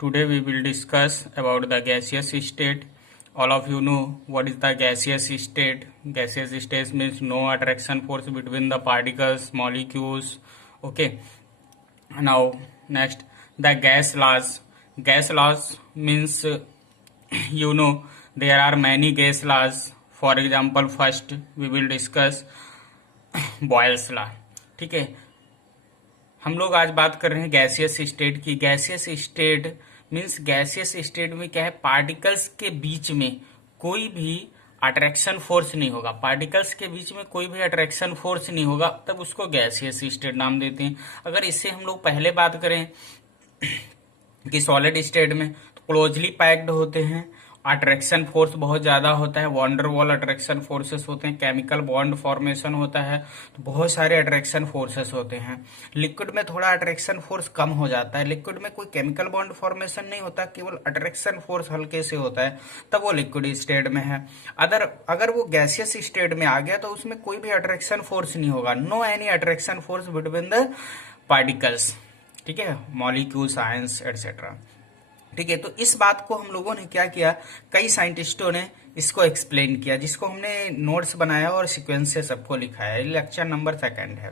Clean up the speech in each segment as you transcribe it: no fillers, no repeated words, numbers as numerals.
Today we will discuss about the gaseous state. All of you know what is the gaseous state. Gaseous state means no attraction force between the particles, molecules. Okay. Now next, the gas laws. Gas laws means there are many gas laws. For example, first we will discuss boils law. ठीक है, हम लोग आज बात कर रहे हैं gaseous state की. Gaseous state means gaseous state में क्या है, पार्टिकल्स के बीच में कोई भी अट्रैक्शन फोर्स नहीं होगा. पार्टिकल्स के बीच में कोई भी अट्रैक्शन फोर्स नहीं होगा, तब उसको गैसियस स्टेट नाम देते हैं. अगर इससे हम लोग पहले बात करें कि सॉलिड स्टेट में तो क्लोजली पैक्ड होते हैं, अट्रैक्शन फोर्स बहुत ज्यादा होता है, वॉन्डर वॉल अट्रैक्शन फोर्सेस होते हैं, केमिकल बॉन्ड फॉर्मेशन होता है, तो बहुत सारे अट्रैक्शन फोर्सेस होते हैं. लिक्विड में थोड़ा अट्रैक्शन फोर्स कम हो जाता है. लिक्विड में कोई केमिकल बॉन्ड फॉर्मेशन नहीं होता, केवल अट्रैक्शन फोर्स हल्के से होता है, तब वो लिक्विड स्टेट में है. अगर वो गैसियस स्टेट में आ गया तो उसमें कोई भी अट्रैक्शन फोर्स नहीं होगा. No any attraction force between the particles. ठीक है, मॉलिक्यूल्स, आयंस एटसेट्रा. ठीक है, तो इस बात को हम लोगों ने क्या किया, कई साइंटिस्टों ने इसको एक्सप्लेन किया, जिसको हमने नोट्स बनाया और सीक्वेंस से सबको लिखा है. लेक्चर नंबर 2 है.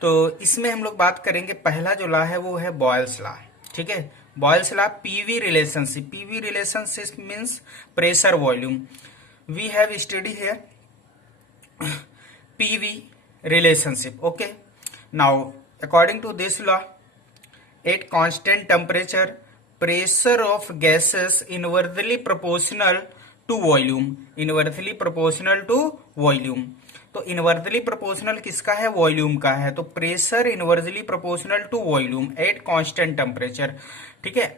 तो इसमें हम लोग बात करेंगे, पहला जो लॉ है वो है बॉयल्स लॉ. ठीक है, Boyle's law, PV relationship. PV relationship means pressure volume. We have study here PV relationship. Okay, now according to this law, at constant temperature pressure of gases inversely proportional to volume. Inversely proportional to volume. तो inversely proportional किसका है, volume का है. तो pressure inversely proportional to volume at constant temperature. ठीक है,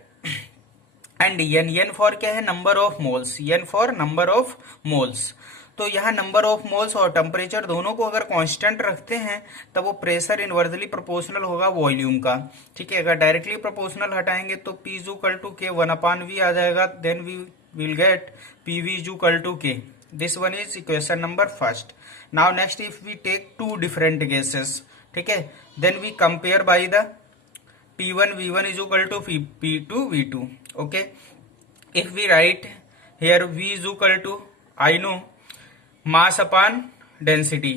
and n for क्या है, number of moles. N for number of moles. तो यहाँ नंबर ऑफ मोल्स और टेम्परेचर दोनों को अगर कांस्टेंट रखते हैं तब वो प्रेशर इनवर्सली प्रोपोर्शनल होगा वॉल्यूम का. ठीक है, अगर डायरेक्टली प्रोपोर्शनल हटाएंगे तो P is equal to K 1/V आ जाएगा. Then we will get PV is equal to K. This one is equation number first. Now next, if we take two different gases, ठीक है, then we compare by the P1 V1 is equal to P2 V2. Okay, if we write here V is equal to, I know, mass upon density.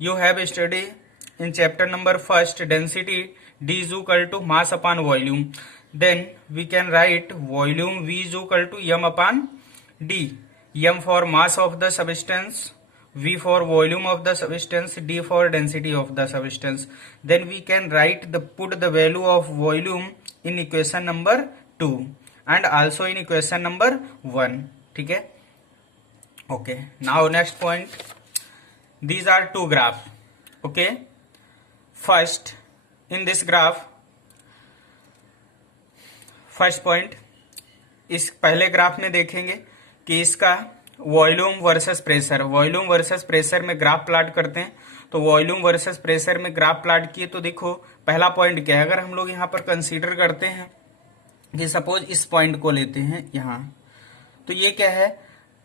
You have studied in chapter number 1 density D is equal to mass upon volume. Then we can write volume V is equal to M upon D. M for mass of the substance, V for volume of the substance, D for density of the substance. Then we can put the value of volume in equation number 2 and also in equation number 1. ठीक है. Okay, now next point, these are two graphs. Okay, first in this graph, first point, इस पहले graph में देखेंगे कि इसका volume versus pressure. Volume versus pressure में graph plot करते हैं. तो वॉल्यूम वर्सेस प्रेशर में ग्राफ प्लॉट किए तो देखो पहला पॉइंट क्या है, अगर हम लोग यहाँ पर कंसीडर करते हैं कि सपोज इस पॉइंट को लेते हैं यहाँ, तो ये क्या है,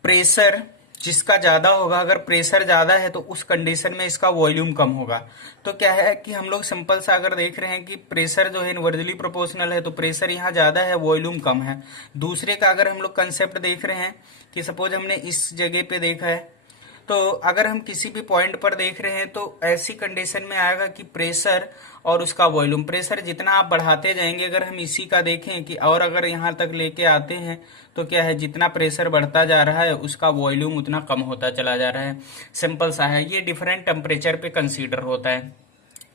प्रेशर जिसका ज्यादा होगा, अगर प्रेशर ज्यादा है तो उस कंडीशन में इसका वॉल्यूम कम होगा. तो क्या है कि हम लोग सिंपल सा अगर देख रहे हैं कि प्रेशर जो है इनवर्सली प्रोपोर्शनल है, तो प्रेशर यहाँ ज्यादा है, वॉल्यूम कम है. दूसरे का अगर हम लोग कंसेप्ट देख रहे हैं कि सपोज हमने इस जगह पे देखा है, तो अगर हम किसी भी पॉइंट पर देख रहे हैं तो ऐसी कंडीशन में आएगा कि प्रेशर और उसका वॉल्यूम, प्रेशर जितना आप बढ़ाते जाएंगे, अगर हम इसी का देखें कि और अगर यहाँ तक लेके आते हैं तो क्या है, जितना प्रेशर बढ़ता जा रहा है उसका वॉल्यूम उतना कम होता चला जा रहा है. सिंपल सा है, ये डिफरेंट टेम्परेचर पे कंसीडर होता है.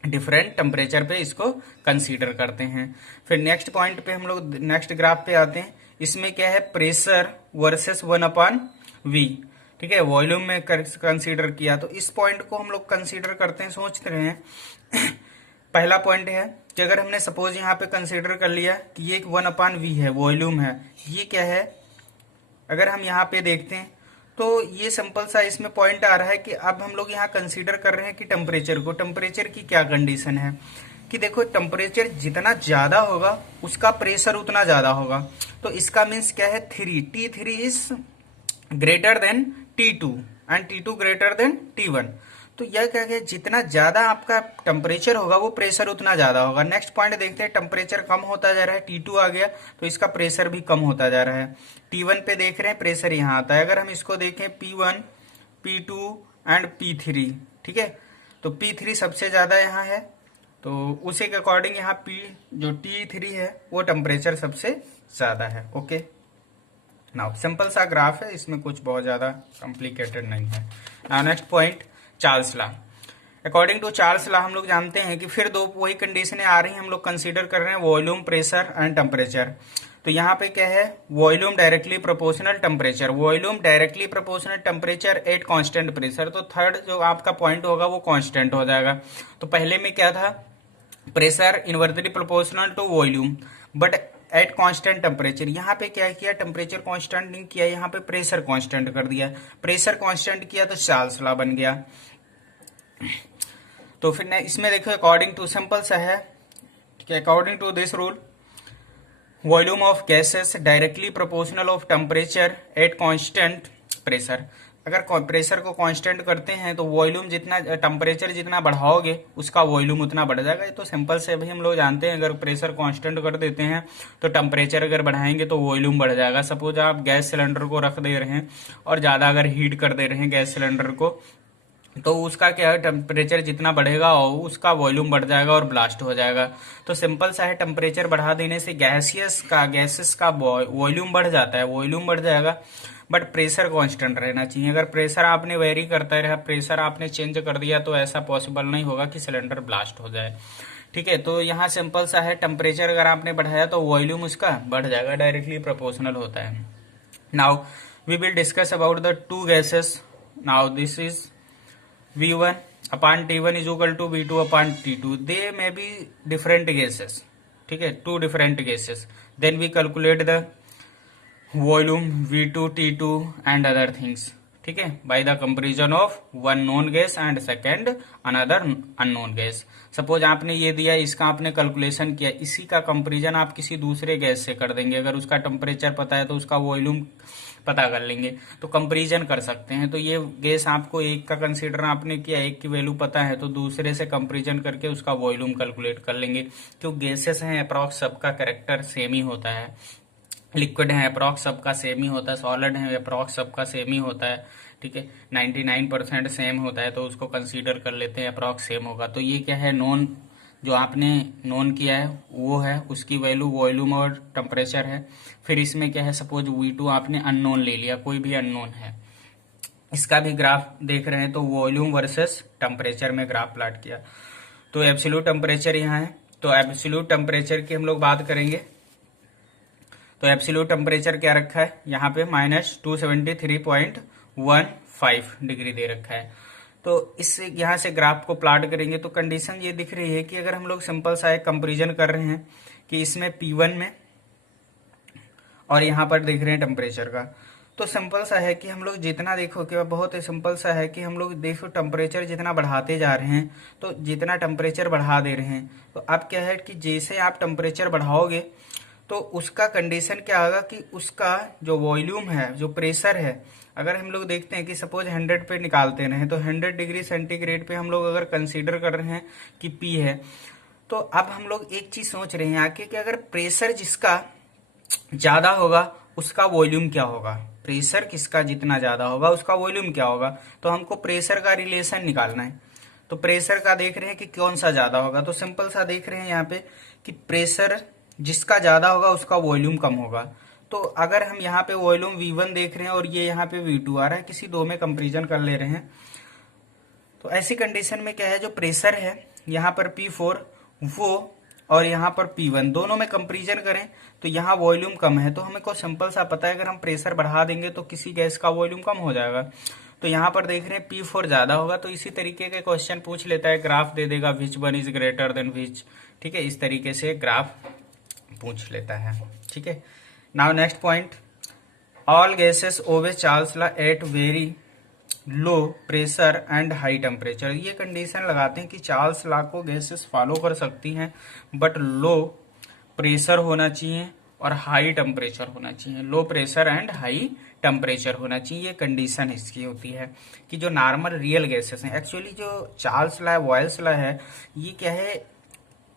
डिफरेंट टेम्परेचर पे इसको कंसीडर करते हैं. फिर नेक्स्ट पॉइंट पे हम लोग नेक्स्ट ग्राफ पे आते हैं. इसमें क्या है, प्रेशर वर्सेस 1/V. ठीक है, वॉल्यूम में कंसीडर किया, तो इस पॉइंट को हम लोग कंसीडर करते हैं, सोच रहे हैं. पहला पॉइंट है कि अगर हमने सपोज यहाँ पे कंसीडर कर लिया कि ये 1/V है, वॉल्यूम है, ये क्या है, अगर हम यहाँ पे देखते हैं तो ये सिंपल सा इसमें पॉइंट आ रहा है कि अब हम लोग यहाँ कंसीडर कर रहे हैं कि टेम्परेचर को, टेम्परेचर की क्या कंडीशन है कि देखो टेम्परेचर जितना ज्यादा होगा उसका प्रेशर उतना ज्यादा होगा. तो इसका मीन्स क्या है, T3 is greater then T2 and T2 greater than T1. तो यह क्या है, जितना ज्यादा आपका टेम्परेचर होगा वो प्रेशर उतना ज्यादा होगा। नेक्स्ट पॉइंट देखते हैं, टेम्परेचर कम होता जा रहा है, T2 आ गया तो इसका प्रेशर भी कम होता जा रहा है। T1 पे देख रहे हैं प्रेशर यहाँ आता है। अगर हम इसको देखें P1, P2 एंड P3, ठीक है, तो P3 सबसे ज्यादा यहाँ है, तो उसी के अकॉर्डिंग यहाँ P जो T3 है वो टेम्परेचर सबसे ज्यादा है। ओके, नाउ सिंपल सा ग्राफ है, इसमें कुछ बहुत ज्यादा कॉम्प्लिकेटेड नहीं है। Now next point, Charles law. According to Charles law हम लोग जानते हैं कि फिर दो वही कंडीशनें आ रही हैं, हम लोग कंसीडर कर रहे हैं वॉल्यूम, प्रेशर एंड टेम्परेचर। तो यहाँ पे क्या है, volume directly proportional temperature, volume directly proportional temperature at constant pressure. तो थर्ड जो आपका पॉइंट होगा वो कांस्टेंट हो जाएगा। तो पहले में क्या था, pressure inversely proportional to volume but at constant temperature. यहाँ पे क्या किया, टेम्परेचर कांस्टेंट नहीं किया, यहाँ पे प्रेशर कांस्टेंट कर दिया। प्रेशर कांस्टेंट किया तो चार्ल्स लॉ बन गया। तो फिर इसमें देखो अकॉर्डिंग टू, सिंपल सा है, ठीक है, according to this rule volume of gases directly proportional of temperature at constant pressure. अगर प्रेशर को कांस्टेंट करते हैं तो वॉल्यूम जितना, टेम्परेचर जितना बढ़ाओगे उसका वॉल्यूम उतना बढ़ जाएगा। ये तो सिंपल से भी हम लोग जानते हैं, अगर प्रेशर कांस्टेंट कर देते हैं तो टेम्परेचर अगर बढ़ाएंगे तो वॉल्यूम बढ़ जाएगा। सपोज आप गैस सिलेंडर को रख दे रहे हैं और ज्यादा अगर हीट कर दे रहे हैं गैस सिलेंडर को, तो उसका क्या है, टेम्परेचर जितना बढ़ेगा उसका वॉल्यूम बढ़ जाएगा और ब्लास्ट हो जाएगा। तो सिंपल सा है, टेम्परेचर बढ़ा देने से गैसेस का वॉल्यूम बढ़ जाता है, वॉल्यूम बढ़ जाएगा, बट प्रेशर कांस्टेंट रहना चाहिए। अगर प्रेशर आपने वेरी करता रहा, प्रेशर आपने चेंज कर दिया तो ऐसा पॉसिबल नहीं होगा कि सिलेंडर ब्लास्ट हो जाए। ठीक है, तो यहाँ सिंपल सा है, टेम्परेचर अगर आपने बढ़ाया तो वॉल्यूम उसका बढ़ जाएगा, डायरेक्टली प्रोपोर्शनल होता है। Now we will discuss about the two gases. Now this is V1 upon T1 is equal to V2 upon T2. They may be different gases. ठीक है, two different gases. Then we calculate the volume V2, T2 and other things. ठीक है, by the comparison of one known gas and second another unknown gas. Suppose आपने ये दिया, इसका आपने calculation किया, इसी का कंपेरिजन आप किसी दूसरे गैस से कर देंगे। अगर उसका टेम्परेचर पता है तो उसका वॉल्यूम पता कर लेंगे, तो कंपैरिजन कर सकते हैं। तो ये गैस आपको एक का कंसीडर आपने किया, एक की वैल्यू पता है, तो दूसरे से कंपैरिजन करके उसका वॉल्यूम कैलकुलेट कर लेंगे। क्यों, गैसेस हैं अप्रॉक्स सबका कैरेक्टर सेम ही होता है, लिक्विड है अप्रॉक्स सबका सेम ही होता है, सॉलिड है अप्रॉक्स सबका सेम ही होता है। ठीक है, 99% सेम होता है, तो उसको कंसीडर कर लेते हैं अप्रॉक्स सेम होगा। तो ये क्या है, नॉन, जो आपने नोन किया है वो है, उसकी वैल्यू वॉल्यूम और टेम्परेचर है। फिर इसमें क्या है, सपोज V2 आपने अननोन ले लिया, कोई भी अननोन है, इसका भी ग्राफ देख रहे हैं, तो वॉल्यूम वर्सेस टेम्परेचर में ग्राफ प्लॉट किया। तो एब्सोल्यूट टेम्परेचर यहाँ है, तो एब्सोल्यूट टेम्परेचर की हम लोग बात करेंगे। तो एब्सोल्यूट टेम्परेचर क्या रखा है यहाँ पे, -273.15 डिग्री दे रखा है। तो इस यहाँ से ग्राफ को प्लॉट करेंगे तो कंडीशन ये दिख रही है कि अगर हम लोग सिंपल सा एक कंपेरिजन कर रहे हैं कि इसमें P1 में और यहाँ पर देख रहे हैं टेम्परेचर का, तो सिंपल सा है कि हम लोग जितना देखो कि बहुत ही सिंपल सा है कि हम लोग देखो टेम्परेचर जितना बढ़ाते जा रहे हैं, तो जितना टेम्परेचर बढ़ा दे रहे हैं, तो अब क्या है कि जैसे आप टेम्परेचर बढ़ाओगे तो उसका कंडीशन क्या होगा कि उसका जो वॉल्यूम है, जो प्रेशर है, अगर हम लोग देखते हैं कि सपोज 100 पे निकालते रहे, तो 100 डिग्री सेंटीग्रेड पे हम लोग अगर कंसीडर कर रहे हैं कि P है, तो अब हम लोग एक चीज सोच रहे हैं आके कि अगर प्रेशर जिसका ज्यादा होगा उसका वॉल्यूम क्या होगा, प्रेशर किसका जितना ज्यादा होगा उसका वॉल्यूम क्या होगा। तो हमको प्रेशर का रिलेशन निकालना है, तो प्रेशर का देख रहे हैं कि कौन सा ज्यादा होगा, तो सिंपल सा देख रहे हैं यहाँ पे कि प्रेशर जिसका ज्यादा होगा उसका वॉल्यूम कम होगा। तो अगर हम यहाँ पे वॉल्यूम V1 देख रहे हैं और ये यहाँ पे V2 आ रहा है, किसी दो में कंपेरिजन कर ले रहे हैं, तो ऐसी कंडीशन में क्या है, जो प्रेशर है यहाँ पर P4 वो और यहाँ पर P1 दोनों में कंपेरिजन करें तो यहाँ वॉल्यूम कम है, तो हमें को सिंपल सा पता है अगर हम प्रेशर बढ़ा देंगे तो किसी गैस का वॉल्यूम कम हो जाएगा। तो यहाँ पर देख रहे हैं P4 ज्यादा होगा, तो इसी तरीके के क्वेश्चन पूछ लेता है, ग्राफ दे देगा which one is greater than which. ठीक है, इस तरीके से ग्राफ पूछ लेता है। ठीक है, now next point, all gases obey Charles law at very low pressure and high temperature. ये कंडीशन लगाते हैं कि चार्ल्स लॉ को गैसेस फॉलो कर सकती हैं बट लो प्रेशर होना चाहिए और हाई टेम्परेचर होना चाहिए, लो प्रेशर एंड हाई टेम्परेचर होना चाहिए। ये कंडीशन इसकी होती है कि जो नॉर्मल रियल गैसेस हैं, एक्चुअली जो चार्ल्स लॉ बॉयल्स लॉ है, ये क्या है,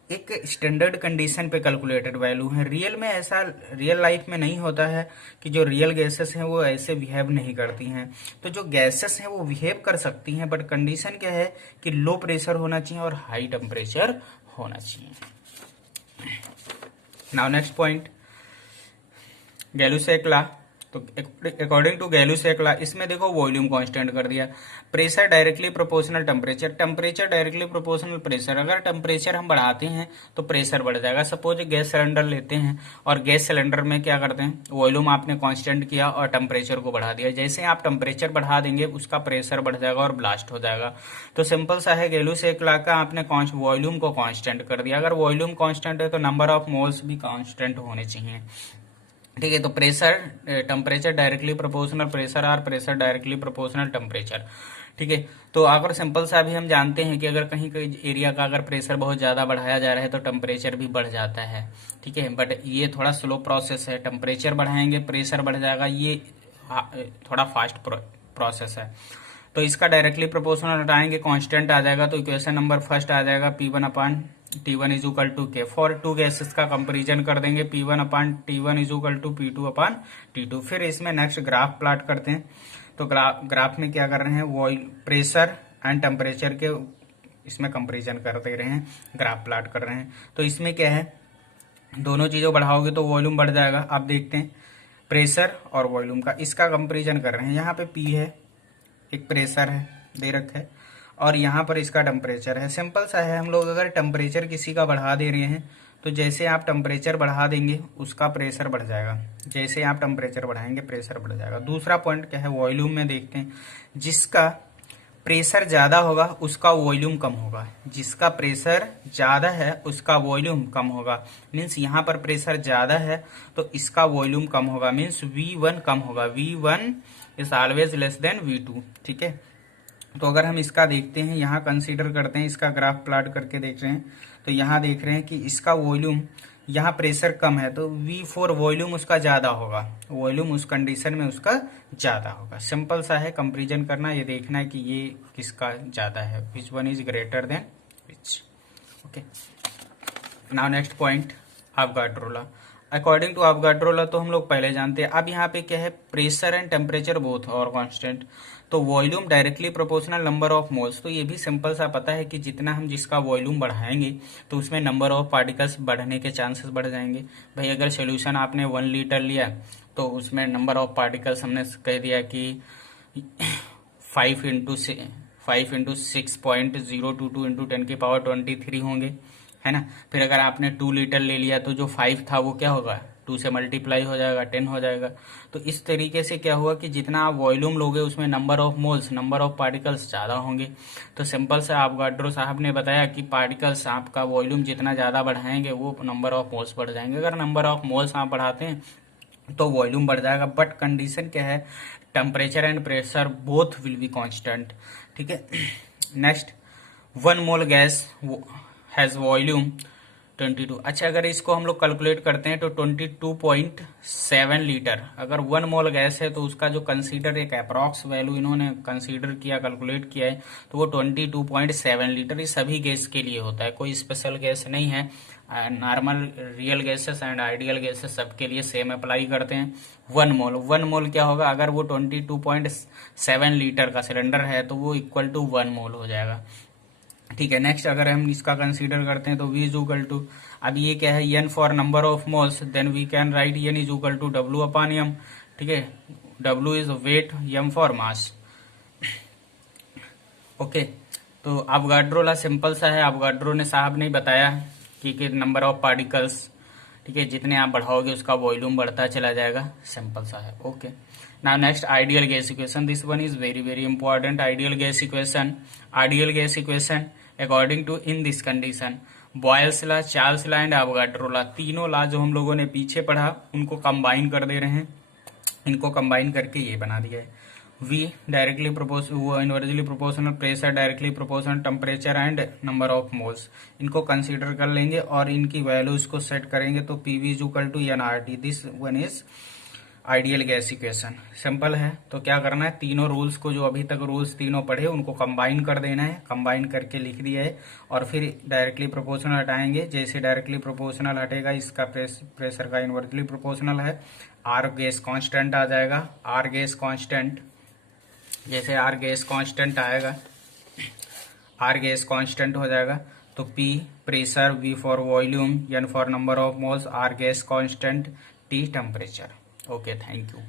एक स्टैंडर्ड कंडीशन पे कैलकुलेटेड वैल्यू है। रियल में ऐसा रियल लाइफ में नहीं होता है कि जो रियल गैसेस हैं वो ऐसे बिहेव नहीं करती हैं। तो जो गैसेस हैं वो बिहेव कर सकती हैं, बट कंडीशन क्या है कि लो प्रेशर होना चाहिए और हाई टेम्परेचर होना चाहिए। Now next point, Gay-Lussac law. तो अकॉर्डिंग टू गैलुसेक लॉ, इसमें देखो वॉल्यूम कांस्टेंट कर दिया, pressure directly proportional temperature, temperature directly proportional pressure. अगर टेम्परेचर हम बढ़ाते हैं तो प्रेशर बढ़ जाएगा। सपोज गैस सिलेंडर लेते हैं और गैस सिलेंडर में क्या करते हैं, वॉल्यूम आपने कांस्टेंट किया और टेम्परेचर को बढ़ा दिया। जैसे आप टेम्परेचर बढ़ा देंगे उसका प्रेशर बढ़ जाएगा और ब्लास्ट हो जाएगा। तो सिंपल सा है, गैलुसेक लॉ का आपने वॉल्यूम को कांस्टेंट कर दिया। अगर वॉल्यूम कांस्टेंट है तो नंबर ऑफ मोल्स भी कांस्टेंट होने चाहिए। ठीक है, तो pressure temperature directly proportional pressure और प्रेशर डायरेक्टली प्रोपोर्शनल टेम्परेचर। ठीक है, तो अगर सिंपल सा भी हम जानते हैं कि अगर कहीं एरिया का अगर प्रेशर बहुत ज्यादा बढ़ाया जा रहा है तो टेम्परेचर भी बढ़ जाता है। ठीक है, बट ये थोड़ा स्लो प्रोसेस है, टेम्परेचर बढ़ाएंगे प्रेशर बढ़ जाएगा, ये थोड़ा फास्ट प्रोसेस है। तो इसका डायरेक्टली प्रोपोर्शनल हटाएंगे, कांस्टेंट आ जाएगा। तो इक्वेशन नंबर फर्स्ट आ जाएगा P1 upon T1 is equal to K. For two gases का कंपेरिजन कर देंगे, P1 upon T1 is equal to P2 upon T2। फिर इसमें नेक्स्ट ग्राफ प्लॉट करते हैं। तो ग्राफ में क्या कर रहे हैं, वो प्रेशर एंड टेम्परेचर के इसमें कंपेरिजन कर दे रहे हैं, ग्राफ प्लॉट कर रहे हैं। तो इसमें क्या है, दोनों चीजों बढ़ाओगे तो वॉल्यूम बढ़ जाएगा। आप देखते हैं प्रेशर और वॉल्यूम का, इसका कंपेरिजन कर रहे हैं। यहाँ पे P है, एक प्रेशर है दे रखा है, और यहाँ पर इसका टेम्परेचर है। सिंपल सा है, हम लोग अगर टेम्परेचर किसी का बढ़ा दे रहे हैं तो जैसे आप टेम्परेचर बढ़ा देंगे उसका प्रेशर बढ़ जाएगा, जैसे आप टेम्परेचर बढ़ाएंगे प्रेशर बढ़ जाएगा। दूसरा पॉइंट क्या है, वॉल्यूम में देखते हैं, जिसका प्रेशर ज्यादा होगा उसका वॉल्यूम कम होगा, जिसका प्रेशर ज्यादा है उसका वॉल्यूम कम होगा। मीन्स यहाँ पर प्रेशर ज्यादा है तो इसका वॉल्यूम कम होगा, मीन्स V1 कम होगा। V1 is always less than V2। ठीक है, तो अगर हम इसका देखते हैं, यहाँ कंसीडर करते हैं, इसका ग्राफ प्लॉट करके देख रहे हैं, तो यहाँ देख रहे हैं कि इसका वॉल्यूम, यहाँ प्रेशर कम है तो V4 वॉल्यूम उसका ज्यादा होगा, वॉल्यूम उस कंडीशन में उसका ज्यादा होगा। सिंपल सा है, कंपेरिजन करना, ये देखना है कि ये किसका ज्यादा है, which one is greater than which. Okay, now next point, Avogadro law. According to Avogadro law तो हम लोग पहले जानते हैं। अब यहाँ पे क्या है, प्रेशर एंड टेम्परेचर बोथ और कांस्टेंट, तो volume directly proportional number of moles. तो ये भी सिंपल सा पता है कि जितना हम जिसका वॉल्यूम बढ़ाएंगे तो उसमें नंबर ऑफ पार्टिकल्स बढ़ने के चांसेस बढ़ जाएंगे। भाई अगर सोल्यूशन आपने 1 लीटर लिया तो उसमें नंबर ऑफ पार्टिकल्स हमने कह दिया कि 5 इंटू 6.022 इंटू 10⁻23 होंगे, है ना। फिर अगर आपने 2 लीटर ले लिया तो जो 5 था वो क्या होगा, 2 से मल्टीप्लाई हो जाएगा, 10 हो जाएगा। तो इस तरीके से क्या हुआ कि जितना आप वॉल्यूम लोगे उसमें number of moles, number of particles ज्यादा होंगे। तो सिंपल सा अवोगाड्रो साहब ने बताया कि पार्टिकल्स, आपका वॉल्यूम जितना ज्यादा बढ़ाएंगे वो नंबर ऑफ मोल्स बढ़ जाएंगे। अगर नंबर ऑफ मोल्स आप बढ़ाते हैं तो वॉल्यूम बढ़ जाएगा, बट कंडीशन क्या है, temperature and pressure both will be constant. ठीक है, next, 1 mole gas has volume 22। अच्छा, अगर इसको हम लोग कैलकुलेट करते हैं तो 22.7 लीटर। अगर 1 मोल गैस है तो उसका जो कंसीडर एक अप्रॉक्स वैल्यू इन्होंने कंसीडर किया, कैलकुलेट किया है, तो वो 22.7 लीटर। ये सभी गैस के लिए होता है, कोई स्पेशल गैस नहीं है। Normal real gases and ideal gases सबके लिए सेम अप्लाई करते हैं। 1 मोल क्या होगा, अगर वो 22.7 लीटर का सिलेंडर है तो वो इक्वल टू 1 मोल हो जाएगा। ठीक है, नेक्स्ट अगर हम इसका कंसीडर करते हैं तो V इज इक्वल टू, अब ये क्या है, N for number of moles, then we can write N is equal to W upon M। ठीक है, W is weight, M for mass. Okay, तो अवोगाड्रो लॉ सिंपल सा है, अवोगाड्रो ने साहब ने बताया कि नंबर ऑफ पार्टिकल्स, ठीक है, जितने आप बढ़ाओगे उसका वॉल्यूम बढ़ता चला जाएगा, सिंपल सा है। Okay, now next, ideal gas equation. This one is very very important. Ideal gas equation, according to in this condition, Boyle's law, Charles law and Avogadro law, तीनों लॉ जो हम लोगों ने पीछे पढ़ा उनको कंबाइन कर दे रहे हैं, इनको कंबाइन करके ये बना दिया है। V directly inversely proportional pressure, directly proportional temperature and number of moles. इनको कंसीडर कर लेंगे और इनकी वैल्यूज को सेट करेंगे तो PV is equal to NRT. This one is ideal gas equation. Simple है. तो क्या करना है, तीनों रूल्स को, जो अभी तक रूल्स तीनों पढ़े उनको कंबाइन कर देना है. कंबाइन करके लिख दिया है और फिर डायरेक्टली प्रोपोर्शनल हटाएंगे. जैसे डायरेक्टली प्रोपोर्शनल हटेगा इसका प्रेशर का इनवर्सली प्रोपोर्शनल है. आर गैस कांस्टेंट आ जाएगा. आर गैस कांस्टेंट, जैसे आर गैस कांस्टेंट आएगा, आर गैस कांस्टेंट हो जाएगा तो P pressure, V for volume, N for number of moles, R gas constant, T temperature. Okay, thank you.